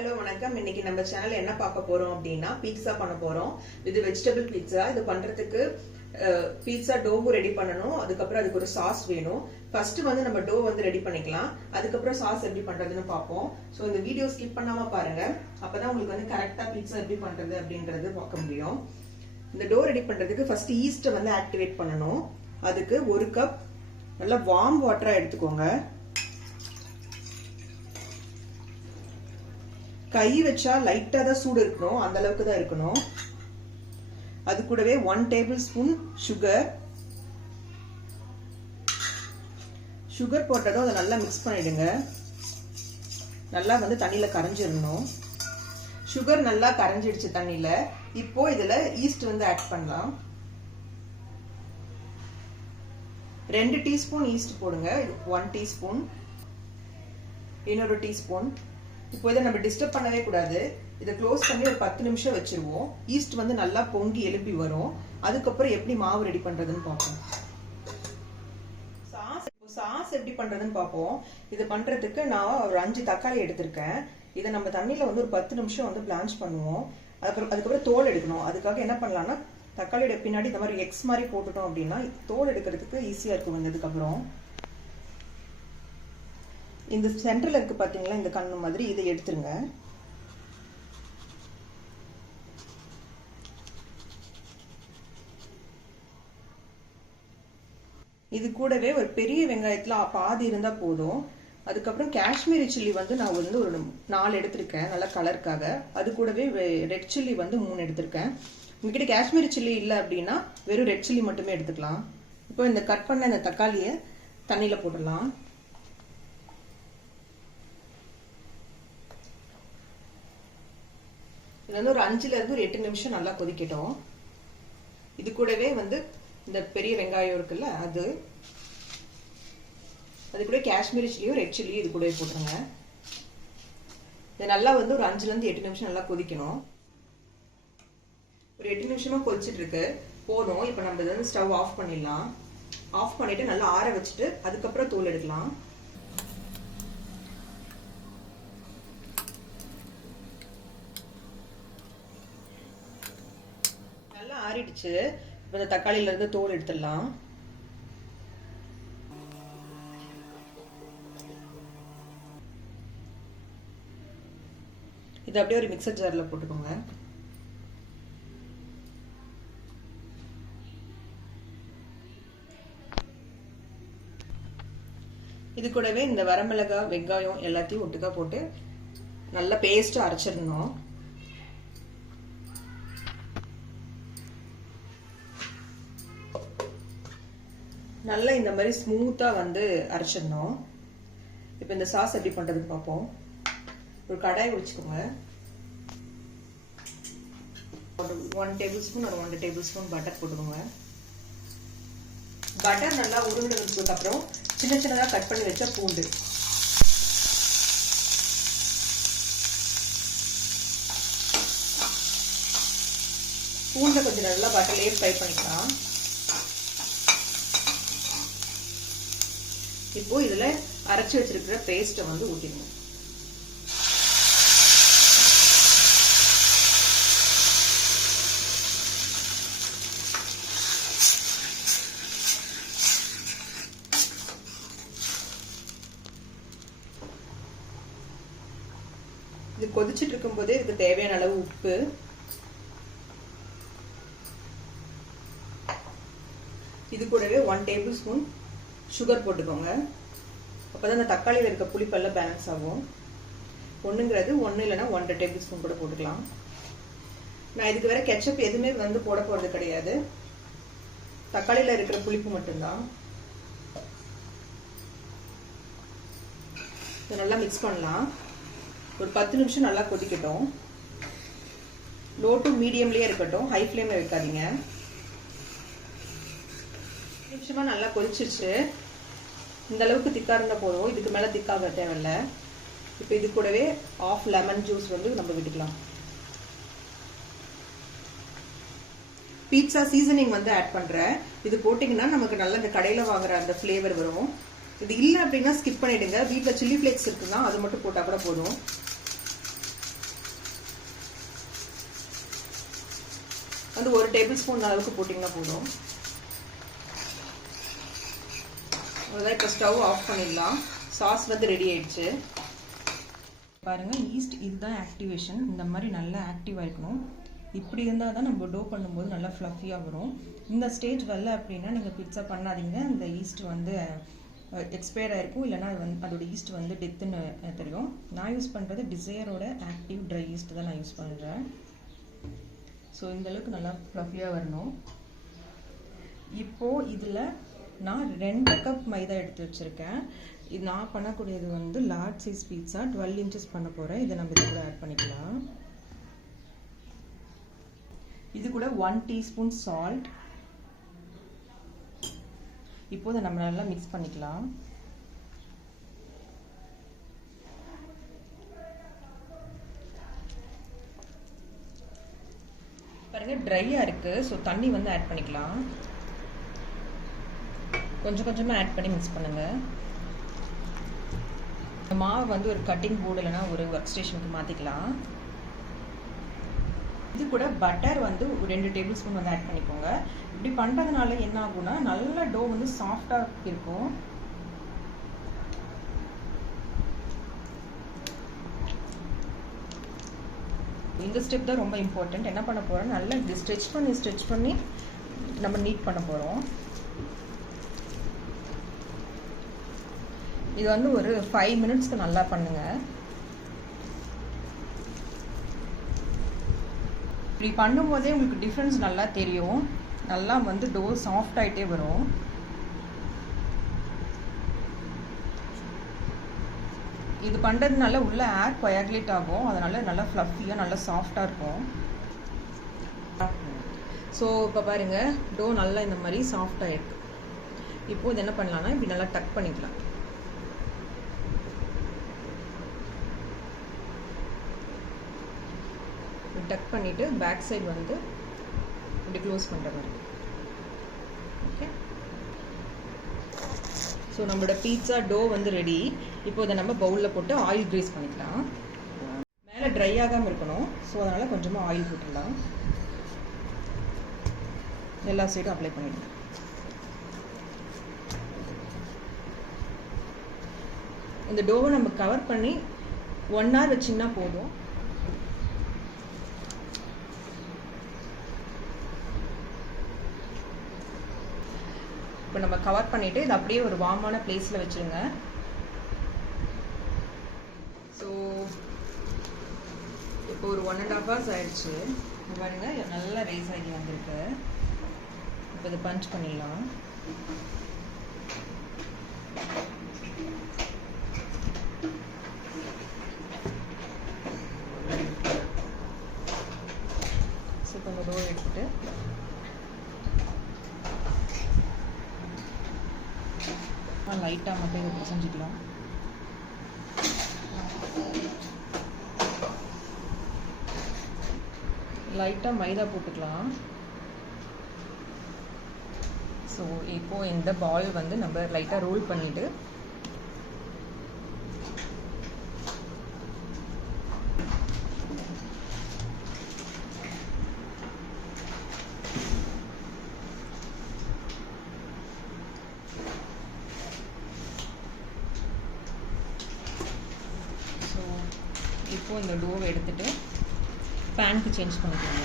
Hello வணக்கம். இன்னைக்கு நம்ம சேனல் என்ன பார்க்க போறோம் அப்படின்னா பீட்சா பண்ண போறோம். இது வெஜிடபிள் பீட்சா. இது பண்றதுக்கு பீட்சா டோவும் ரெடி பண்ணணும். அதுக்கப்புறம் அதுக்கு ஒரு சாஸ் வேணும். ஃபர்ஸ்ட் வந்து நம்ம டோ வந்து ரெடி பண்ணிக்கலாம். அதுக்கப்புறம் சாஸ் எப்படி பண்றதுன்னு பார்ப்போம். ஸோ இந்த வீடியோ ஸ்கிப் பண்ணாம பாருங்க. அப்பதான் உங்களுக்கு வந்து கரெக்டா பீட்சா எப்படி பண்றது அப்படிங்கறது பார்க்க முடியும். இந்த டோ ரெடி பண்றதுக்கு ஃபர்ஸ்ட் ஈஸ்ட்டை வந்து ஆக்டிவேட் பண்ணணும். அதுக்கு 1 கப் நல்லா வார்ம் வாட்டரா எடுத்துக்கோங்க. கை வச்சா லைட்டா தான் சூடு இருக்கணும், அந்த அளவுக்கு தான் இருக்கணும். அது கூடவே 1 டேபிள் ஸ்பூன் சுகர் போட்டதும் அதை நல்லா மிக்ஸ் பண்ணிடுங்க. நல்லா வந்து தண்ணியில கரைஞ்சிடணும். சுகர் நல்லா கரைஞ்சிடுச்சு தண்ணியில. இப்போ இதுல ஈஸ்ட் வந்து ஆட் பண்ணலாம். 2 டீஸ்பூன் ஈஸ்ட் போடுங்க. 1 டீஸ்பூன், இன்னொரு டீஸ்பூன். இப்போ இதை நம்ம டிஸ்டர்ப் பண்ணவே கூடாது. இதை க்ளோஸ் பண்ணி ஒரு 10 நிமிஷம் வச்சிருவோம். ஈஸ்ட் வந்து நல்லா பொங்கி எழுப்பி வரும். அதுக்கப்புறம் எப்படி மாவு ரெடி பண்றதுன்னு பார்ப்போம். சாஸ் எப்படி பண்றதுன்னு பார்ப்போம். இது பண்றதுக்கு நான் ஒரு 5 தக்காளி எடுத்திருக்கேன். இதை நம்ம தண்ணியில வந்து ஒரு 10 நிமிஷம் வந்து பிளான்ச் பண்ணுவோம். அதுக்கப்புறம் தோல் எடுக்கணும். அதுக்காக என்ன பண்ணலாம்னா தக்காளியோட பின்னாடி இந்த மாதிரி எக்ஸ் மாதிரி போட்டுட்டோம் அப்படின்னா தோல் எடுக்கிறதுக்கு ஈஸியா இருக்கும். வந்ததுக்கப்புறம் இந்த சென்டர்ல இருக்கு பாத்தீங்களா, இந்த கண்ணு மாதிரி, இதை எடுத்துருங்க. இது கூடவே ஒரு பெரிய வெங்காயத்துல பாதி இருந்தா போதும். அதுக்கப்புறம் காஷ்மீரி சில்லி வந்து நான் வந்து ஒரு 4 எடுத்திருக்கேன், நல்ல கலருக்காக. அது கூடவே ரெட் சில்லி வந்து 3 எடுத்திருக்கேன். உங்ககிட்ட காஷ்மீரி சில்லி இல்லை அப்படின்னா வெறும் ரெட் சில்லி மட்டுமே எடுத்துக்கலாம். இப்போ இந்த கட் பண்ண இந்த தக்காளியை தண்ணியில போடலாம். இது வந்து ஒரு 5ல இருந்து ஒரு 8 நிமிஷம் நல்லா கொதிக்கட்டும். இது கூடவே வந்து இந்த பெரிய வெங்காயம் இருக்குல்ல, அது கூட காஷ்மீரி சில்லியும் ரெட் சில்லியும் இது கூடவே போட்டுருங்க. இது நல்லா வந்து ஒரு 5ல இருந்து 8 நிமிஷம் நல்லா கொதிக்கணும். ஒரு 8 நிமிஷமா கொதிச்சுட்டு இருக்கு, போதும். இப்போ நம்ம இதை வந்து ஸ்டவ் ஆஃப் பண்ணிடலாம். ஆஃப் பண்ணிட்டு நல்லா ஆற வச்சுட்டு அதுக்கப்புறம் தோல் எடுக்கலாம். ஆறிடுச்சு. இப்ப இந்த தக்காளியில இருந்து தோல் எடுத்துடலாம். இது அப்படியே ஒரு மிக்சர் ஜார்ல போட்டுக்கோங்க. இது கூடவே இந்த வரமிளகாய், வெங்காயம் எல்லாத்தையும் ஒட்டுக்கா போட்டு நல்லா பேஸ்ட் அரைச்சிடணும். நல்லா இந்த மாதிரி ஸ்மூத்தா வந்து அரைச்சிடணும். இப்போ இந்த சாஸ் எப்படி பண்றதுன்னு பார்ப்போம். ஒரு கடாய் வச்சுக்கோங்க. 1 டேபிள் ஸ்பூன் ஒரு 1 டேபிள் ஸ்பூன் பட்டர் போட்டுக்கோங்க. பட்டர் நல்லா உருண்டதுக்கு அப்புறம் சின்ன சின்னதா கட் பண்ணி வச்ச பூண்டு, பூண்டை கொஞ்சம் நல்லா பட்டர்லயே ஃப்ரை பண்ணிக்கலாம். இப்போ இதுல அரைச்சு வச்சிருக்கிற பேஸ்ட்டை வந்து ஊத்திடணும். இது கொதிச்சுட்டு இருக்கும் போதே இதுக்கு தேவையான அளவு உப்பு, இது கூடவே 1 டேபிள் ஸ்பூன் சுகர் போட்டுக்கோங்க. அப்பதான் அந்த தக்காளியில் இருக்க புளிப்பெல்லாம் பேலன்ஸ் ஆகும். 1ங்கிறது 1 இல்லைன்னா 1.5 டேபிள் ஸ்பூன் கூட போட்டுக்கலாம். நான் இதுக்கு வேற கெச்சப் எதுவுமே வந்து போட போறது கிடையாது. தக்காளியில இருக்கிற புளிப்பு மட்டும்தான். நல்லா மிக்ஸ் பண்ணலாம். ஒரு 10 நிமிஷம் நல்லா கொதிக்கட்டும். லோ டு மீடியம்லயே இருக்கட்டும், ஹை ஃப்ளேம்ல வைக்காதீங்க. நிமிஷமா நல்லா கொதிச்சிருச்சு. இந்த அளவுக்கு திக்கா இருந்தா போதும். இதுக்கு மேல திக்காக தேவையில்லை. இப்போ இது கூடவே 1/2 லெமன் ஜூஸ் வந்து நம்ம விட்டுக்கலாம். பீட்சா சீசனிங் வந்து ஆட் பண்றேன். இது போட்டீங்கன்னா நமக்கு நல்ல இந்த கடையில வாங்குற அந்த ஃபிளேவர் வரும். இது இல்லை அப்படின்னா ஸ்கிப் பண்ணிடுங்க. வீட்டில் சில்லி ஃப்ளேக்ஸ் இருக்குன்னா அது மட்டும் போட்டால் கூட போதும். வந்து 1 டேபிள் ஸ்பூன் அளவுக்கு போட்டிங்கன்னா போதும். அதான் இப்போ ஸ்டவ் ஆஃப் பண்ணிடலாம். சாஸ் வந்து ரெடி ஆயிடுச்சு. பாருங்கள், ஈஸ்ட் இதுதான் ஆக்டிவேஷன். இந்த மாதிரி நல்லா ஆக்டிவாக இருக்கணும். இப்படி இருந்தால் தான் நம்ம டோ பண்ணும்போது நல்லா ஃப்ளஃபியாக வரும். இந்த ஸ்டேஜ் வரல அப்படின்னா நீங்கள் பிட்ஸா பண்ணாதீங்க. இந்த ஈஸ்ட் வந்து எக்ஸ்பயர் ஆகிருக்கும், இல்லைனா அது வந்து அதோட ஈஸ்ட் வந்து டெத்துன்னு தெரியும். நான் யூஸ் பண்ணுறது டிசையரோட ஆக்டிவ் ட்ரை ஈஸ்ட் தான் நான் யூஸ் பண்ணுறேன். ஸோ இந்தளவுக்கு நல்லா ஃப்ளஃபியாக வரணும். இப்போது இதில் நான் 2 கப் மைதா எடுத்து வச்சுருக்கேன். இது நான் பண்ணக்கூடியது வந்து லார்ஜ் சைஸ் பீட்சா 12 இன்ச்சஸ் பண்ண போகிறேன். இதை நம்ம இது கூட ஆட் பண்ணிக்கலாம். இது கூட 1 டீஸ்பூன் சால்ட். இப்போ இதை நம்ம நல்லா மிக்ஸ் பண்ணிக்கலாம். பாருங்க, ட்ரையாக இருக்குது. ஸோ தண்ணி வந்து ஆட் பண்ணிக்கலாம். கொஞ்சம் கொஞ்சமாக ஆட் பண்ணி மிக்ஸ் பண்ணுங்கள். மாவு வந்து ஒரு கட்டிங் போர்டு இல்லைனா ஒரு ஒர்க் ஸ்டேஷனுக்கு மாற்றிக்கலாம். இது கூட பட்டர் வந்து 2 டேபிள் ஸ்பூன் வந்து ஆட் பண்ணிக்கோங்க. இப்படி பண்ணுறதுனால என்ன ஆகும்னா நல்ல டோ வந்து சாஃப்டாக இருக்கும். இந்த ஸ்டெப் தான் ரொம்ப இம்பார்ட்டன்ட். என்ன பண்ண போகிறோம், நல்லா இப்படி ஸ்ட்ரெச் பண்ணி நம்ம நீட் பண்ண போகிறோம். இது வந்து ஒரு 5 மினிட்ஸ்க்கு நல்லா பண்ணுங்க. இப்படி பண்ணும்போதே உங்களுக்கு டிஃப்ரென்ஸ் நல்லா தெரியும். நல்லா வந்து டோ சாஃப்ட் ஆகிட்டே வரும். இது பண்ணுறதுனால உள்ள ஏர் கொயாகுலேட் ஆகும். அதனால நல்லா ஃப்ளஃபியாக நல்லா சாஃப்டாக இருக்கும். ஸோ இப்போ பாருங்கள், டோ நல்லா இந்த மாதிரி சாஃப்டாக இருக்கு. இப்போது இது என்ன பண்ணலான்னா இப்படி நல்லா டக் பண்ணிக்கலாம். டக் பண்ணிவிட்டு பேக் சைடு வந்து இப்படி க்ளோஸ் பண்ணுற மாதிரி. ஓகே, ஸோ நம்மளோட பீட்சா டோ வந்து ரெடி. இப்போ இதை நம்ம பவுலில் போட்டு ஆயில் க்ரீஸ் பண்ணிக்கலாம். மேலே ட்ரை ஆகாமல் இருக்கணும். ஸோ அதனால் கொஞ்சமாக ஆயில் போட்டுடலாம். எல்லா சைடும் அப்ளை பண்ணிடலாம். இந்த டோவை நம்ம கவர் பண்ணி 1 hour வச்சிங்கன்னா போதும். இப்போ நம்ம கவர் பண்ணிவிட்டு இது அப்படியே ஒரு வார்மான பிளேஸில் வச்சுருங்க. ஸோ இப்போ ஒரு 1.5 hours ஆயிடுச்சு. பாருங்க, நல்லா ரைஸ் ஆகி வந்திருக்கு. இப்போ இதை பஞ்ச் பண்ணிடலாம். ஸோ இப்போ இந்த டோ எடுத்துட்டு லைட்டாக மட்டும் இதை பிசைஞ்சிக்கலாம். லைட்டாக மைதா போட்டுக்கலாம். ஸோ இப்போது இந்த பால் வந்து நம்ம லைட்டாக ரோல் பண்ணிவிட்டு இப்போது இந்த டோவை எடுத்துகிட்டு பேனுக்கு சேஞ்ச் பண்ணிக்கோங்க.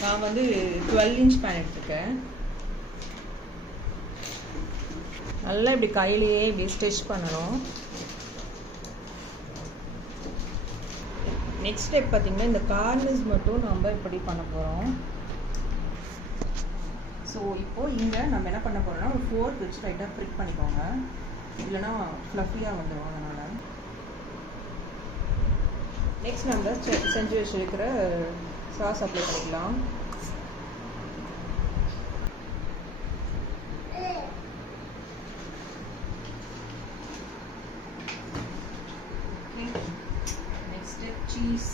நான் வந்து 12 inch பேன் எடுத்துருக்கேன். நல்லா இப்படி கையிலேயே இப்படி ஸ்டிச் பண்ணணும். நெக்ஸ்ட் ஸ்டெப் பார்த்தீங்கன்னா இந்த கார்னர்ஸ் மட்டும் நம்ம இப்படி பண்ண போகிறோம். ஸோ இப்போது இங்கே நம்ம என்ன பண்ண போகிறோம்னா ஒரு ஃபோர்க் வச்சு லைட்டாக ப்ரிக் பண்ணிக்கோங்க. இல்லைனா ஃப்ளஃபியாக வந்துடும். அதனால் நெக்ஸ்ட் நம்ம செஞ்சு வச்சுருக்கிற சாஸ் அப்ளை பண்ணிக்கலாம். Next cheese.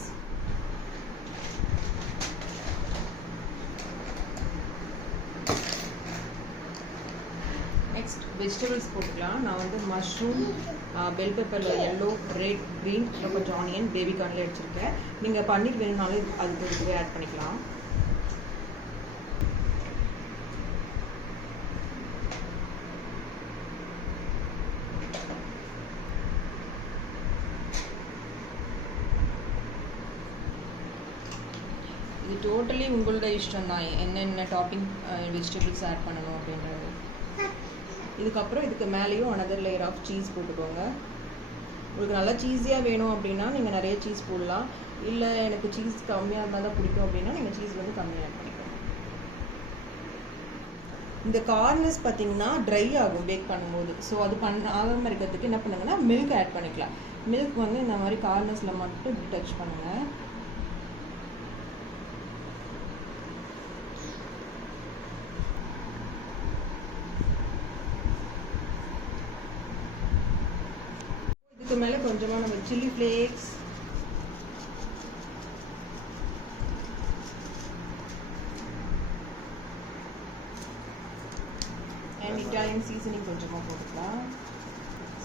நெக்ஸ்ட் வெஜிடபிள்ஸ் போட்டுக்கலாம். நான் வந்து மஷ்ரூம், பெல் பெப்பரில் எல்லோ, ரெட், க்ரீன், கொஞ்சம் ஆனியன், பேபி கார்ன்ல எடுத்துருக்கேன். நீங்கள் பன்னீர் வேணும்னாலும் அதுக்கு இதுவே ஆட் பண்ணிக்கலாம். இது டோட்டலி உங்களோட இஷ்டம் தான், என்னென்ன டாப்பிங் வெஜிடபிள்ஸ் ஆட் பண்ணணும் அப்படின்றது. இதுக்கப்புறம் இதுக்கு மேலேயும் அனதர் லேயர் ஆஃப் சீஸ் போட்டுக்கோங்க. உங்களுக்கு நல்லா சீஸியாக வேணும் அப்படின்னா நீங்கள் நிறைய சீஸ் போடலாம். இல்லை எனக்கு சீஸ் கம்மியாக இருந்தால் தான் பிடிக்கும் அப்படின்னா நீங்கள் சீஸ் வந்து கம்மியாக ஆட் பண்ணிக்கோங்க. இந்த கார்னஸ் பார்த்தீங்கன்னா ட்ரை ஆகும் பேக் பண்ணும்போது. ஸோ அது ஆகாமல் இருக்கிறதுக்கு என்ன பண்ணுங்கன்னா மில்க் ஆட் பண்ணிக்கலாம். மில்க் வந்து இந்த மாதிரி கார்னஸில் மட்டும் இப்படி டச் பண்ணுங்கள். இதுக்கு மேலே கொஞ்சமாக நம்ம chilli flakes, and Italian seasoning கொஞ்சமாக போட்டுக்கலாம்.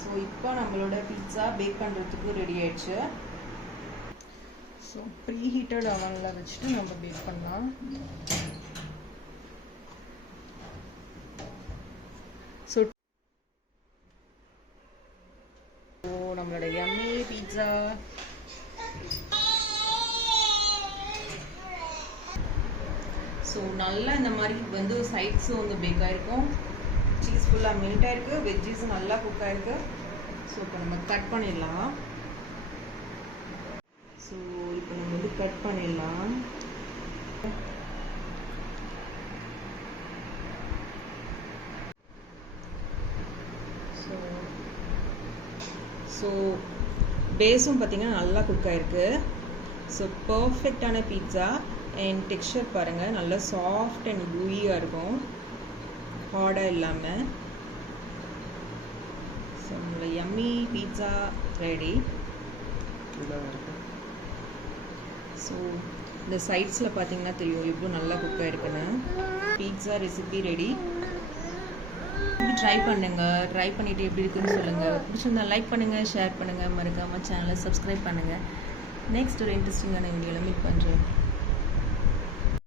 ஸோ இப்போ நம்மளோட பீட்சா பேக் பண்ணுறதுக்கு ரெடி ஆயிடுச்சு. ஸோ ப்ரீ ஹீட்டட் அவனில் வச்சுட்டு நம்ம பேக் பண்ணலாம். ஸோ நம்மளோட யம்மி பீட்சா ஸோ நல்லா இந்த மாதிரி வந்து சைட்ஸும் வந்து பேக் ஆகிருக்கும். சீஸ் ஃபுல்லாக மெல்ட் ஆகிருக்கு, வெஜ்ஜீஸும் நல்லா குக் ஆகிருக்கு. ஸோ இப்போ நம்ம கட் பண்ணிடலாம். ஸோ இப்போ நம்ம வந்து கட் பண்ணிடலாம். ஸோ பேஸும் பார்த்தீங்கன்னா நல்லா குக் ஆகிருக்கு. ஸோ பர்ஃபெக்டான பீட்சா. அண்ட் டெக்ஸ்சர் பாருங்கள், நல்லா சாஃப்ட் அண்ட் கூயியாக இருக்கும், ஹார்டாக இல்லாமல். ஸோ நம்மளோட யம்மி பீட்சா ரெடி. ஸோ இந்த சைட்ஸில் பார்த்தீங்கன்னா தெரியும் எவ்வளோ நல்லா குக் ஆகிருக்குன்னு. Pizza recipe ready. ட்ரை பண்ணுங்கள். ட்ரை பண்ணிவிட்டு எப்படி இருக்குன்னு சொல்லுங்கள். பிடிச்சிருந்தா லைக் பண்ணுங்கள், ஷேர் பண்ணுங்கள், மறக்காமல் சேனலை சப்ஸ்கிரைப் பண்ணுங்கள். நெக்ஸ்ட் ஒரு இன்ட்ரெஸ்டிங்கான வீடியோவில் மீட் பண்ணுறேன்.